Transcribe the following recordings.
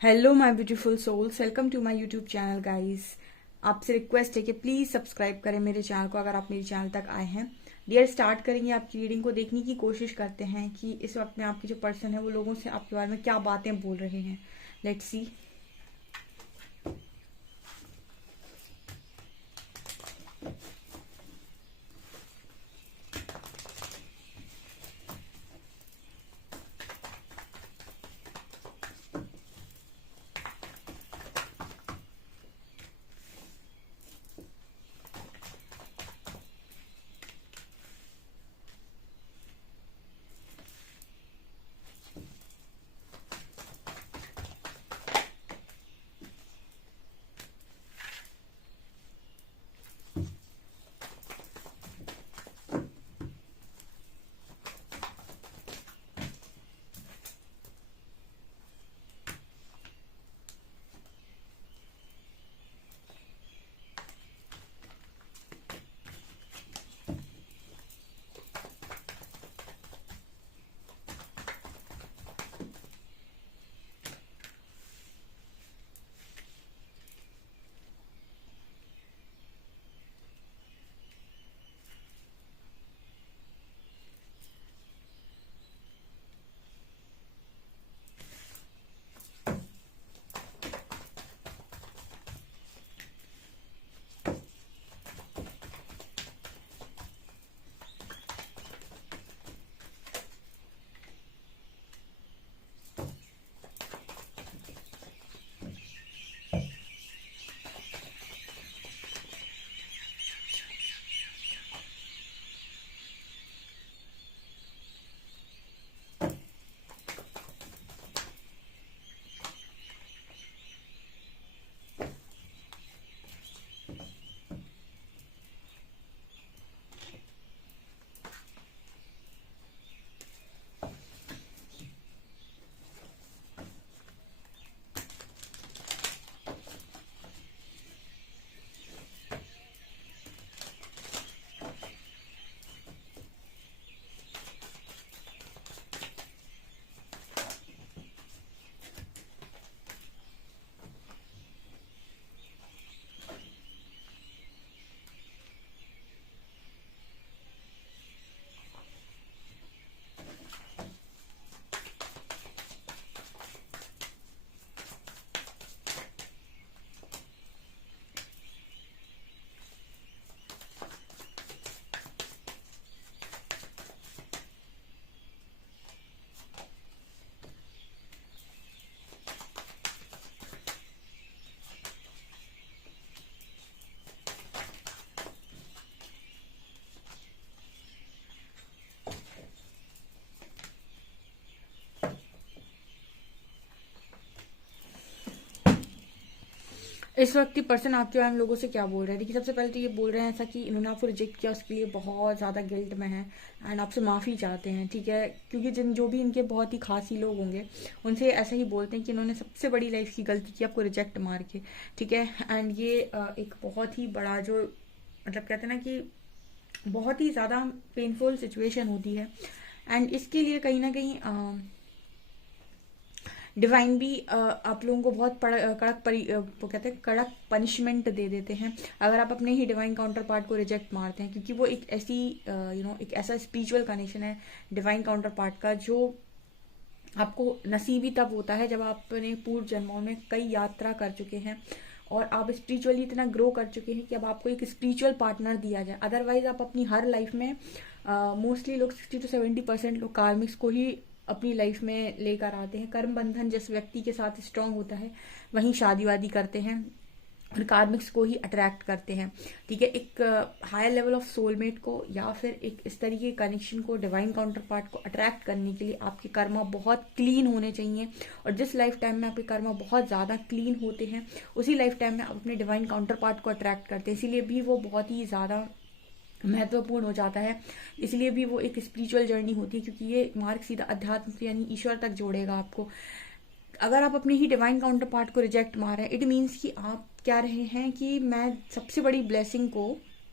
Hello my beautiful souls, welcome to my YouTube channel guys. आपसे request है कि please subscribe करें मेरे चैनल को अगर आप मेरे चैनल तक आए हैं। डियर, स्टार्ट करेंगे आपकी रीडिंग को। देखने की कोशिश करते हैं कि इस वक्त में आपके जो पर्सन है वो लोगों से आपके बारे में क्या बातें बोल रहे हैं। Let's see. इस वक्त की पर्सन आपके बारे में लोगों से क्या बोल रहे हैं? देखिए, सबसे पहले तो ये बोल रहे हैं ऐसा कि इन्होंने आपको रिजेक्ट किया, उसके लिए बहुत ज़्यादा गिल्ट में है एंड आपसे माफ़ी चाहते हैं, ठीक है। क्योंकि जिन जो भी इनके बहुत ही खास ही लोग होंगे उनसे ऐसा ही बोलते हैं कि इन्होंने सबसे बड़ी लाइफ की गलती की, आपको रिजेक्ट मार के, ठीक है। एंड ये एक बहुत ही बड़ा जो मतलब कहते हैं ना कि बहुत ही ज़्यादा पेनफुल सिचुएशन होती है। एंड इसके लिए कहीं ना कहीं डिवाइन भी आप लोगों को बहुत वो कहते हैं कड़क पनिशमेंट दे देते हैं अगर आप अपने ही डिवाइन काउंटर पार्ट को रिजेक्ट मारते हैं, क्योंकि वो एक ऐसी एक ऐसा स्पिरिचुअल कनेक्शन है डिवाइन काउंटर पार्ट का, जो आपको नसीबी तब होता है जब आप अपने पूर्व जन्मों में कई यात्रा कर चुके हैं और आप स्पिरिचुअली इतना ग्रो कर चुके हैं कि अब आपको एक स्पिरिचुअल पार्टनर दिया जाए। अदरवाइज आप अपनी हर लाइफ में मोस्टली लोग 60 to 70% लोग कार्मिक्स को ही अपनी लाइफ में लेकर आते हैं। कर्म बंधन जिस व्यक्ति के साथ स्ट्रांग होता है वहीं शादी वादी करते हैं और कार्मिक्स को ही अट्रैक्ट करते हैं, ठीक है। एक हायर लेवल ऑफ सोलमेट को या फिर एक इस तरीके कनेक्शन को, डिवाइन काउंटर पार्ट को अट्रैक्ट करने के लिए आपके कर्मा बहुत क्लीन होने चाहिए। और जिस लाइफ टाइम में आपके कर्मा बहुत ज़्यादा क्लीन होते हैं उसी लाइफ टाइम में आप अपने डिवाइन काउंटर पार्ट को अट्रैक्ट करते हैं, इसीलिए भी वो बहुत ही ज़्यादा महत्वपूर्ण हो जाता है। इसलिए भी वो एक स्पिरिचुअल जर्नी होती है, क्योंकि ये मार्ग सीधा अध्यात्म से यानी ईश्वर तक जोड़ेगा आपको। अगर आप अपने ही डिवाइन काउंटर पार्ट को रिजेक्ट मार रहे हैं, इट मीन्स कि आप क्या रहे हैं कि मैं सबसे बड़ी ब्लेसिंग को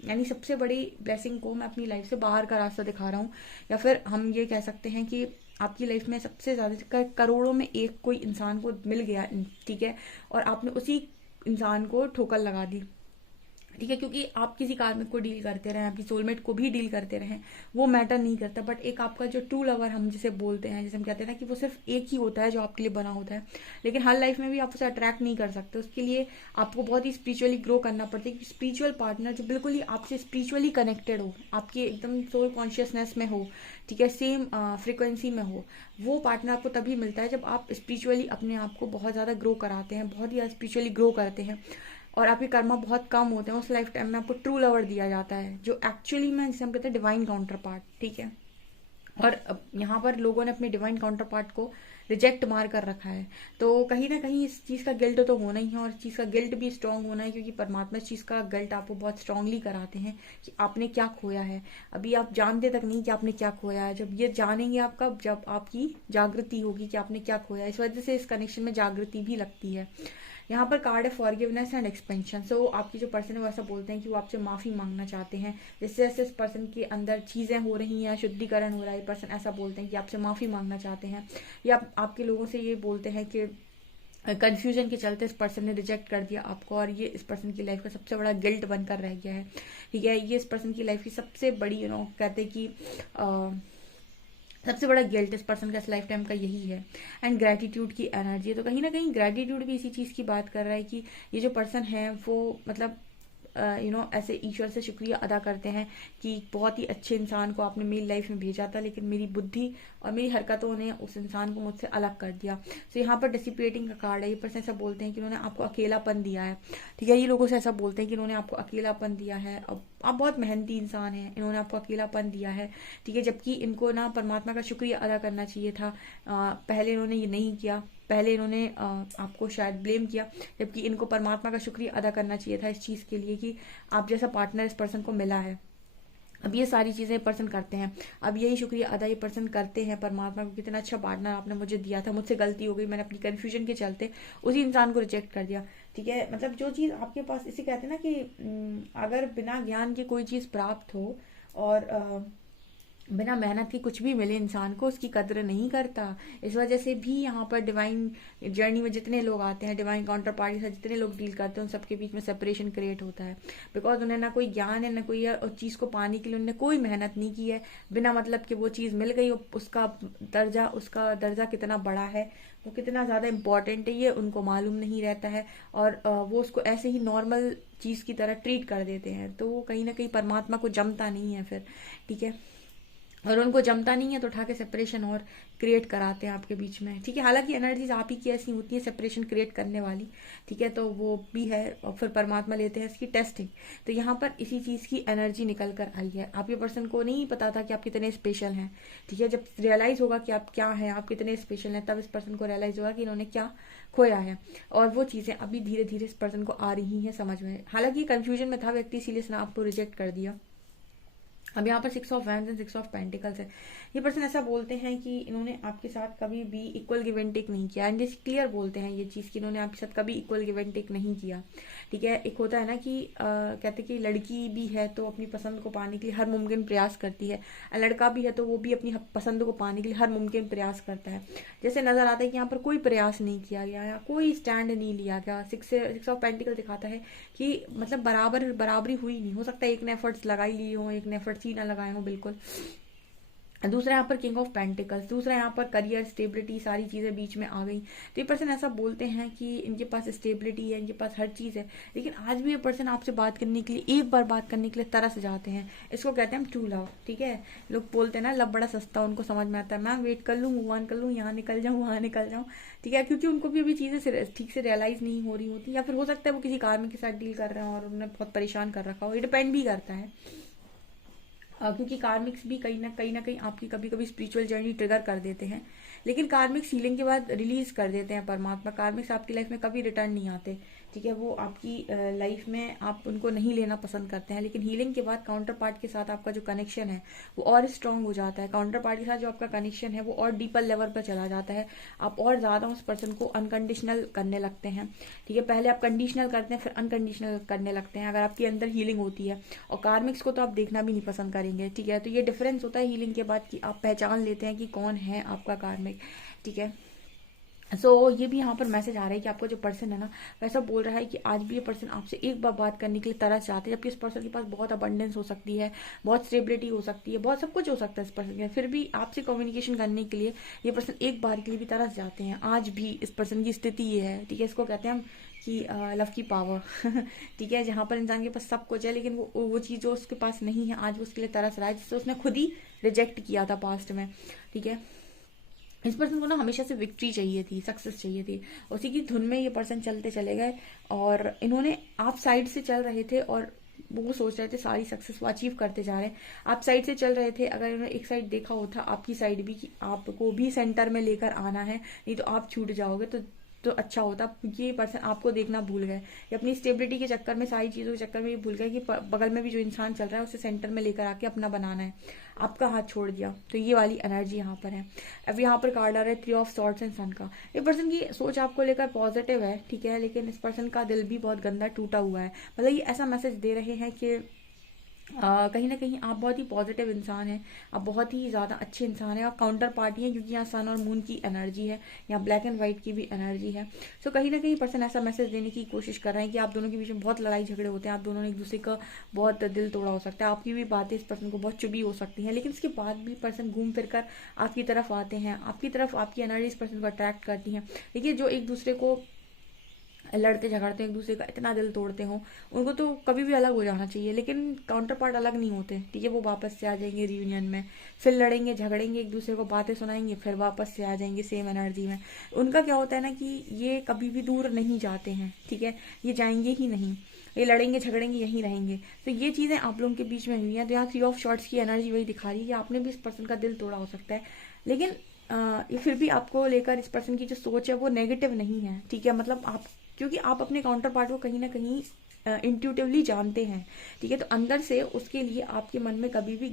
यानी सबसे बड़ी ब्लेसिंग को मैं अपनी लाइफ से बाहर का रास्ता दिखा रहा हूँ, या फिर हम ये कह सकते हैं कि आपकी लाइफ में सबसे ज़्यादा करोड़ों में एक कोई इंसान को मिल गया, ठीक है, और आपने उसी इंसान को ठोकर लगा दी, ठीक है, क्योंकि आप किसी कार्मिक को डील करते रहें, आपकी सोलमेट को भी डील करते रहें, वो मैटर नहीं करता, बट एक आपका जो ट्रू लवर हम जिसे बोलते हैं, जैसे हम कहते हैं ना कि वो सिर्फ एक ही होता है जो आपके लिए बना होता है, लेकिन हर लाइफ में भी आप उसे अट्रैक्ट नहीं कर सकते। उसके लिए आपको बहुत ही स्पिरिचुअली ग्रो करना पड़ता है, क्योंकि स्पिरिचुअल पार्टनर जो बिल्कुल ही आपसे स्पिरिचुअली कनेक्टेड हो, आपके एकदम सोल कॉन्शियसनेस में हो, ठीक है, सेम फ्रिक्वेंसी में हो, वो पार्टनर आपको तभी मिलता है जब आप स्पिरिचुअली अपने आप को बहुत ज़्यादा ग्रो कराते हैं, बहुत ही स्पिरिचुअली ग्रो करते हैं, और आपके कर्मा बहुत कम होते हैं। उस लाइफ टाइम में आपको ट्रू लवर दिया जाता है जो एक्चुअली में, जिसे हम कहते हैं डिवाइन काउंटर पार्ट, ठीक है। और यहाँ पर लोगों ने अपने डिवाइन काउंटर पार्ट को रिजेक्ट मार कर रखा है, तो कहीं ना कहीं इस चीज़ का गिल्ट तो होना ही है, और इस चीज़ का गिल्ट भी स्ट्रांग होना है, क्योंकि परमात्मा इस चीज़ का गिल्ट आपको बहुत स्ट्रांगली कराते हैं कि आपने क्या खोया है। अभी आप जानते तक नहीं कि आपने क्या खोया है, जब ये जानेंगे आप कब, जब आपकी जागृति होगी कि आपने क्या खोया है। इस वजह से इस कनेक्शन में जागृति भी लगती है। यहाँ पर कार्ड है फॉरगिवनेस एंड एक्सपेंशन। सो आपकी जो पर्सन है वो ऐसा बोलते हैं कि वो आपसे माफ़ी मांगना चाहते हैं, जैसे जैसे इस पर्सन के अंदर चीज़ें हो रही हैं, शुद्धिकरण हो रहा है, पर्सन ऐसा बोलते हैं कि आपसे माफ़ी मांगना चाहते हैं, या आपके लोगों से ये बोलते हैं कि कन्फ्यूजन के चलते इस पर्सन ने रिजेक्ट कर दिया आपको, और ये इस पर्सन की लाइफ का सबसे बड़ा गिल्ट बनकर रह गया है, ठीक है। ये इस पर्सन की लाइफ की सबसे बड़ी कहते हैं कि सबसे बड़ा गिल्ट इस पर्सन का इस लाइफ टाइम का यही है। एंड ग्रेटिट्यूड की एनर्जी है, तो कहीं ना कहीं ग्रेटिट्यूड भी इसी चीज़ की बात कर रहा है कि ये जो पर्सन है वो मतलब ऐसे ईश्वर से शुक्रिया अदा करते हैं कि बहुत ही अच्छे इंसान को आपने मेरी लाइफ में भेजा था, लेकिन मेरी बुद्धि और मेरी हरकतों ने उस इंसान को मुझसे अलग कर दिया। तो यहाँ पर डिसिपेटिंग का कार्ड है। ये पर्सन ऐसा बोलते हैं कि उन्होंने आपको अकेलापन दिया है, ठीक है। ये लोगों से ऐसा बोलते हैं कि उन्होंने आपको अकेलापन दिया है, अब आप बहुत मेहनती इंसान हैं, इन्होंने आपको अकेलापन दिया है, ठीक है, जबकि इनको ना परमात्मा का शुक्रिया अदा करना चाहिए था। पहले इन्होंने ये नहीं किया, पहले इन्होंने आपको शायद ब्लेम किया, जबकि इनको परमात्मा का शुक्रिया अदा करना चाहिए था इस चीज़ के लिए कि आप जैसा पार्टनर इस पर्सन को मिला है। अब ये सारी चीज़ें पर्सन करते हैं, अब यही शुक्रिया अदा ये पर्सन करते हैं परमात्मा को, कितना अच्छा पार्टनर आपने मुझे दिया था, मुझसे गलती हो गई, मैंने अपनी कन्फ्यूजन के चलते उसी इंसान को रिजेक्ट कर दिया, ठीक है। मतलब जो चीज़ आपके पास, इसे कहते हैं ना कि अगर बिना ज्ञान के कोई चीज़ प्राप्त हो और बिना मेहनत की कुछ भी मिले इंसान को, उसकी कद्र नहीं करता। इस वजह से भी यहाँ पर डिवाइन जर्नी में जितने लोग आते हैं, डिवाइन काउंटर पार्टी से जितने लोग डील करते हैं, उन सबके बीच में सेपरेशन क्रिएट होता है, बिकॉज उन्हें ना कोई ज्ञान है, ना कोई चीज़ को पाने के लिए उन्होंने कोई मेहनत नहीं की है। बिना मतलब कि वो चीज़ मिल गई, उसका दर्जा कितना बड़ा है, वो कितना ज़्यादा इम्पॉर्टेंट है, ये उनको मालूम नहीं रहता है, और वो उसको ऐसे ही नॉर्मल चीज़ की तरह ट्रीट कर देते हैं। तो वो कहीं ना कहीं परमात्मा को जमता नहीं है फिर, ठीक है, और उनको जमता नहीं है तो उठा के सेपरेशन और क्रिएट कराते हैं आपके बीच में, ठीक है। हालांकि एनर्जीज आप ही की ऐसी होती है सेपरेशन क्रिएट करने वाली, ठीक है, तो वो भी है, और फिर परमात्मा लेते हैं इसकी टेस्टिंग। तो यहाँ पर इसी चीज़ की एनर्जी निकल कर आई है। आपके पर्सन को नहीं पता था कि आप कितने स्पेशल हैं, ठीक है। जब रियलाइज होगा कि आप क्या हैं, आप कितने स्पेशल हैं, तब इस पर्सन को रियलाइज होगा कि इन्होंने क्या खोया है, और वो चीज़ें अभी धीरे धीरे इस पर्सन को आ रही हैं समझ में। हालांकि कंफ्यूजन में था व्यक्ति, इसीलिए इसने आपको रिजेक्ट कर दिया। अब यहाँ पर 6 of wands and 6 of pentacles है। ये पर्सन ऐसा बोलते हैं कि इन्होंने आपके साथ कभी भी इक्वल गिव एंड टेक नहीं किया, एंड इस क्लियर बोलते हैं ये चीज़ कि इन्होंने आपके साथ कभी इक्वल गिव एंड टेक नहीं किया, ठीक है। एक होता है ना कि कहते कि लड़की भी है तो अपनी पसंद को पाने के लिए हर मुमकिन प्रयास करती है, और लड़का भी है तो वो भी अपनी पसंद को पाने के लिए हर मुमकिन प्रयास करता है। जैसे नजर आता है कि यहाँ पर कोई प्रयास नहीं किया गया या कोई स्टैंड नहीं लिया गया। 6 ऑफ पेंटिकल दिखाता है कि मतलब बराबरी हुई नहीं। हो सकता है एक ने एफर्ट्स लगाई लिए हो, एक ने एफर्ट्स ही ना लगाए हो, बिल्कुल। दूसरा यहाँ पर किंग ऑफ पेंटिकल्स, दूसरा यहाँ पर करियर स्टेबिलिटी, सारी चीज़ें बीच में आ गई। तो ये पर्सन ऐसा बोलते हैं कि इनके पास स्टेबिलिटी है, इनके पास हर चीज़ है, लेकिन आज भी ये पर्सन आपसे बात करने के लिए, एक बार बात करने के लिए तरस जाते हैं। इसको कहते हैं हम ट्रू लव, ठीक है। लोग बोलते हैं ना लव बड़ा सस्ता, उनको समझ में आता है, मैं वेट कर लूँ, मूव ऑन कर लूँ, यहाँ निकल जाऊँ, वहाँ निकल जाऊँ, ठीक है, क्योंकि उनको भी अभी चीज़ें ठीक से रियलाइज नहीं हो रही होती, या फिर हो सकता है वो किसी कार्मिक के साथ डील कर रहे हैं और उन्हें बहुत परेशान कर रखा हो। ये डिपेंड भी करता है, क्योंकि कार्मिक्स भी कहीं ना कहीं आपकी कभी कभी स्पिरिचुअल जर्नी ट्रिगर कर देते हैं, लेकिन कार्मिक्स हीलिंग के बाद रिलीज कर देते हैं परमात्मा। कार्मिक्स आपकी लाइफ में कभी रिटर्न नहीं आते, ठीक है, वो आपकी लाइफ में आप उनको नहीं लेना पसंद करते हैं। लेकिन हीलिंग के बाद काउंटर पार्ट के साथ आपका जो कनेक्शन है वो और स्ट्रांग हो जाता है। काउंटर पार्ट के साथ जो आपका कनेक्शन है वो और डीपर लेवल पर चला जाता है। आप और ज्यादा उस पर्सन को अनकंडीशनल करने लगते हैं, ठीक है। पहले आप कंडीशनल करते हैं, फिर अनकंडीशनल करने लगते हैं अगर आपके अंदर हीलिंग होती है। और कार्मिक्स को तो आप देखना भी नहीं पसंद करेंगे, ठीक है। तो ये डिफरेंस होता है हीलिंग के बाद कि आप पहचान लेते हैं कि कौन है आपका कार्मिक, ठीक है। ये भी यहाँ पर मैसेज आ रहा है कि आपका जो पर्सन है ना वैसा बोल रहा है कि आज भी ये पर्सन आपसे एक बार बात करने के लिए तरस जाते हैं, जबकि इस पर्सन के पास बहुत अबंडेंस हो सकती है, बहुत स्टेबिलिटी हो सकती है, बहुत सब कुछ हो सकता है इस पर्सन के, फिर भी आपसे कम्युनिकेशन करने के लिए ये पर्सन एक बार के लिए भी तरस जाते हैं। आज भी इस पर्सन की स्थिति ये है, ठीक है। इसको कहते हैं हम कि लव की पावर ठीक है, जहाँ पर इंसान के पास सब कुछ है लेकिन वो चीज़ जो उसके पास नहीं है आज वो उसके लिए तरस रहा है, जिससे उसने खुद ही रिजेक्ट किया था पास्ट में, ठीक है। इस पर्सन को ना हमेशा से विक्ट्री चाहिए थी, सक्सेस चाहिए थी, उसी की धुन में ये पर्सन चलते चले गए। और इन्होंने आप साइड से चल रहे थे और वो सोच रहे थे सारी सक्सेस वो अचीव करते जा रहे हैं। आप साइड से चल रहे थे, अगर इन्होंने एक साइड देखा होता आपकी साइड भी कि आपको भी सेंटर में लेकर आना है, नहीं तो आप छूट जाओगे, तो अच्छा होता। क्योंकि ये पर्सन आपको देखना भूल गए, ये अपनी स्टेबिलिटी के चक्कर में, सारी चीजों के चक्कर में ये भूल गए कि बगल में भी जो इंसान चल रहा है उसे सेंटर में लेकर आके अपना बनाना है, आपका हाथ छोड़ दिया। तो ये वाली एनर्जी यहाँ पर है। अब यहाँ पर कार्ड आ रहा है 3 ऑफ सॉर्ड्स एंड सन का। ये पर्सन की सोच आपको लेकर पॉजिटिव है, ठीक है, लेकिन इस पर्सन का दिल भी बहुत गंदा टूटा हुआ है। मतलब ये ऐसा मैसेज दे रहे हैं कि कहीं ना कहीं आप बहुत ही पॉजिटिव इंसान हैं, आप बहुत ही ज़्यादा अच्छे इंसान हैं और काउंटर पार्टी हैं, क्योंकि यहाँ सन और मून की एनर्जी है, यहाँ ब्लैक एंड व्हाइट की भी एनर्जी है। कहीं ना कहीं पर्सन ऐसा मैसेज देने की कोशिश कर रहे हैं कि आप दोनों के बीच में बहुत लड़ाई झगड़े होते हैं, आप दोनों ने एक दूसरे का बहुत दिल तोड़ा हो सकता है, आपकी भी बातें इस पर्सन को बहुत चुभी हो सकती हैं, लेकिन इसके बाद भी पर्सन घूम फिर कर आपकी तरफ आते हैं, आपकी तरफ आपकी एनर्जी इस पर्सन को अट्रैक्ट करती है। देखिए, जो एक दूसरे को लड़ते झगड़ते एक दूसरे का इतना दिल तोड़ते हो उनको तो कभी भी अलग हो जाना चाहिए, लेकिन काउंटर पार्ट अलग नहीं होते, ठीक है। वो वापस से आ जाएंगे रियूनियन में, फिर लड़ेंगे झगड़ेंगे एक दूसरे को बातें सुनाएंगे, फिर वापस से आ जाएंगे सेम एनर्जी में। उनका क्या होता है ना कि ये कभी भी दूर नहीं जाते हैं, ठीक है, ये जाएंगे ही नहीं, ये लड़ेंगे झगड़ेंगे यहीं रहेंगे। तो ये चीजें आप लोगों के बीच में हुई हैं। तो यहाँ 3 ऑफ शॉर्ट्स की एनर्जी वही दिखा रही है कि आपने भी इस पर्सन का दिल तोड़ा हो सकता है, लेकिन ये फिर भी आपको लेकर इस पर्सन की जो सोच है वो नेगेटिव नहीं है, ठीक है। मतलब आप, क्योंकि आप अपने काउंटर पार्ट को कहीं ना कहीं इंट्यूटिवली जानते हैं, ठीक है, तो अंदर से उसके लिए आपके मन में कभी भी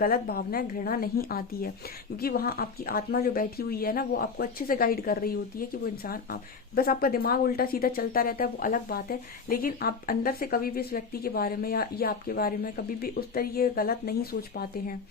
गलत भावना घृणा नहीं आती है, क्योंकि वहां आपकी आत्मा जो बैठी हुई है ना वो आपको अच्छे से गाइड कर रही होती है कि वो इंसान, आप बस आपका दिमाग उल्टा सीधा चलता रहता है, वो अलग बात है, लेकिन आप अंदर से कभी भी इस व्यक्ति के बारे में या आपके बारे में कभी भी उस तरीके गलत नहीं सोच पाते हैं।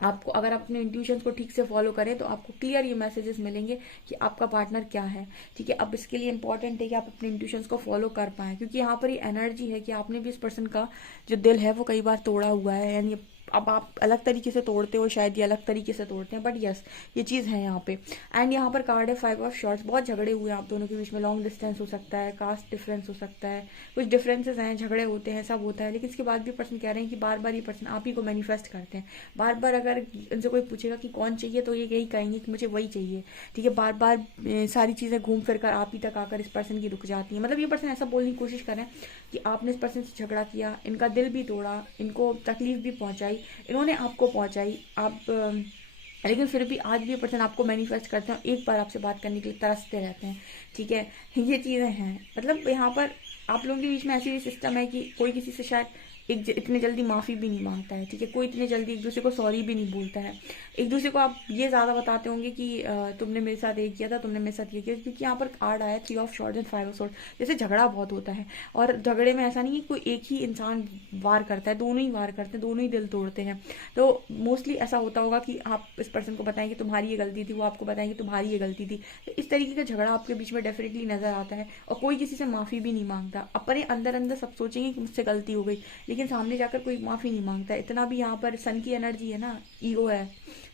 आपको, अगर आप अपने इंट्यूशंस को ठीक से फॉलो करें तो आपको क्लियर ये मैसेजेस मिलेंगे कि आपका पार्टनर क्या है, ठीक है। अब इसके लिए इंपॉर्टेंट है कि आप अपने इंट्यूशंस को फॉलो कर पाएं, क्योंकि यहाँ पर ये एनर्जी है कि आपने भी इस पर्सन का जो दिल है वो कई बार तोड़ा हुआ है, यानी अब आप अलग तरीके से तोड़ते हो, शायद ये अलग तरीके से तोड़ते हैं, बट यस ये चीज़ है यहाँ पे। एंड यहाँ पर कार्ड है 5 ऑफ शॉर्ट्स। बहुत झगड़े हुए हैं आप दोनों के बीच में, लॉन्ग डिस्टेंस हो सकता है, कास्ट डिफरेंस हो सकता है, कुछ डिफरेंसेस हैं, झगड़े होते हैं, सब होता है, लेकिन इसके बाद भी पर्सन कह रहे हैं कि बार बार ये पर्सन आप ही को मैनिफेस्ट करते हैं। बार बार अगर इनसे कोई पूछेगा कि कौन चाहिए तो ये यही कहेंगे कि मुझे वही चाहिए, ठीक है। बार बार सारी चीज़ें घूम फिर कर आप ही तक आकर इस पर्सन की रुक जाती हैं। मतलब ये पर्सन ऐसा बोलने की कोशिश कर रहे हैं कि आपने इस पर्सन से झगड़ा किया, इनका दिल भी तोड़ा, इनको तकलीफ भी पहुंचाई, इन्होंने आपको पहुंचाई, आप लेकिन फिर भी आज भी ये पर्सन आपको मैनिफेस्ट करते हैं, एक बार आपसे बात करने के लिए तरसते रहते हैं, ठीक है। ये चीज़ें हैं। मतलब यहाँ पर आप लोगों के बीच में ऐसी भी सिस्टम है कि कोई किसी से शायद इतने जल्दी माफ़ी भी नहीं मांगता है, ठीक है, कोई इतने जल्दी एक दूसरे को सॉरी भी नहीं बोलता है। एक दूसरे को आप ये ज़्यादा बताते होंगे कि तुमने मेरे साथ ये किया था, तुमने मेरे साथ ये किया, क्योंकि यहाँ पर कार्ड आया 3 of shorts and 5 of shorts. जैसे झगड़ा बहुत होता है, और झगड़े में ऐसा नहीं है कोई एक ही इंसान वार करता है, दोनों ही वार करते हैं, दोनों ही दिल तोड़ते हैं। तो मोस्टली ऐसा होता होगा कि आप इस पर्सन को बताएं कि तुम्हारी ये गलती थी, वो आपको बताएं कि तुम्हारी ये गलती थी। तो इस तरीके का झगड़ा आपके बीच में डेफिनेटली नजर आता है, और कोई किसी से माफ़ी भी नहीं मांगता। अपने अंदर अंदर सब सोचेंगे कि मुझसे गलती हो गई, लेकिन सामने जाकर कोई माफी नहीं मांगता है। इतना भी यहाँ पर सन की एनर्जी है ना, ईगो है,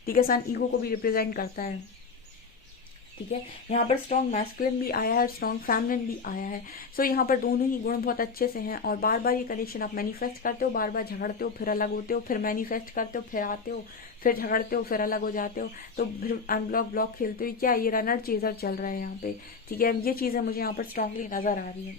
ठीक है, सन ईगो को भी रिप्रेजेंट करता है, ठीक है। यहाँ पर स्ट्रॉन्ग मैस्कुलिन भी आया है, स्ट्रॉन्ग फेमिनिन भी आया है। यहाँ पर दोनों ही गुण बहुत अच्छे से हैं, और बार बार ये कनेक्शन आप मैनिफेस्ट करते हो, बार बार झगड़ते हो, फिर अलग होते हो, फिर मैनिफेस्ट करते हो, फिर आते हो, फिर झगड़ते हो, फिर अलग हो जाते हो, तो फिर अनब्लॉक ब्लॉक खेलते हो। क्या ये रनर चेजर चल रहा है यहाँ पे, ठीक है। ये चीज़ें मुझे यहाँ पर स्ट्रांगली नजर आ रही है।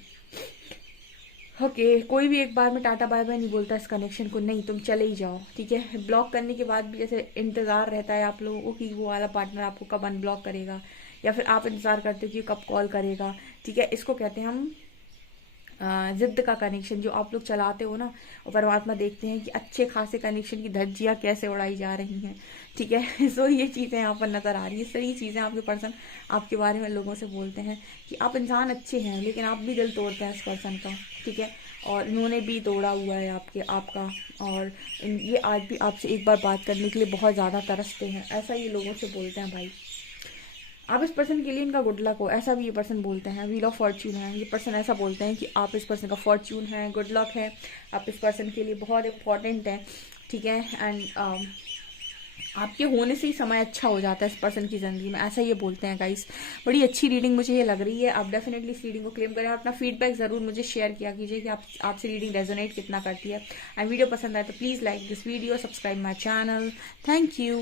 ओके कोई भी एक बार में टाटा बाय बाय नहीं बोलता इस कनेक्शन को, नहीं तुम चले ही जाओ, ठीक है। ब्लॉक करने के बाद भी जैसे इंतजार रहता है आप लोगों को कि वो वाला पार्टनर आपको कब अनब्लॉक करेगा, या फिर आप इंतजार करते हो कि कब कॉल करेगा, ठीक है। इसको कहते हैं हम जिद्द का कनेक्शन, जो आप लोग चलाते हो ना, और परमात्मा देखते हैं कि अच्छे खासे कनेक्शन की धज्जियां कैसे उड़ाई जा रही हैं, ठीक है। सो ये चीज़ें यहाँ पर नजर आ रही है, सारी चीज़ें आपके पर्सन आपके बारे में लोगों से बोलते हैं कि आप इंसान अच्छे हैं, लेकिन आप भी दिल तोड़ते हैं इस पर्सन का, ठीक है। और इन्होंने भी तोड़ा हुआ है आपका, और ये आज भी आपसे एक बार बात करने के लिए बहुत ज़्यादा तरसते हैं, ऐसा ये लोगों से बोलते हैं भाई। आप इस पर्सन के लिए इनका गुड लक हो, ऐसा भी ये पर्सन बोलते हैं। व्हील ऑफ फॉर्च्यून है, ये पर्सन ऐसा बोलते हैं कि आप इस पर्सन का फॉर्च्यून है, गुड लक है, आप इस पर्सन के लिए बहुत इंपॉर्टेंट है, ठीक है। एंड आपके होने से ही समय अच्छा हो जाता है इस पर्सन की ज़िंदगी में, ऐसा ये बोलते हैं गाइस। बड़ी अच्छी रीडिंग मुझे ये लग रही है, आप डेफिनेटली इस रीडिंग को क्लेम करें और अपना फीडबैक ज़रूर मुझे शेयर किया कीजिए कि आपसे रीडिंग रेजोनेट कितना करती है। एंड वीडियो पसंद आए तो please like this video, subscribe my channel. Thank you.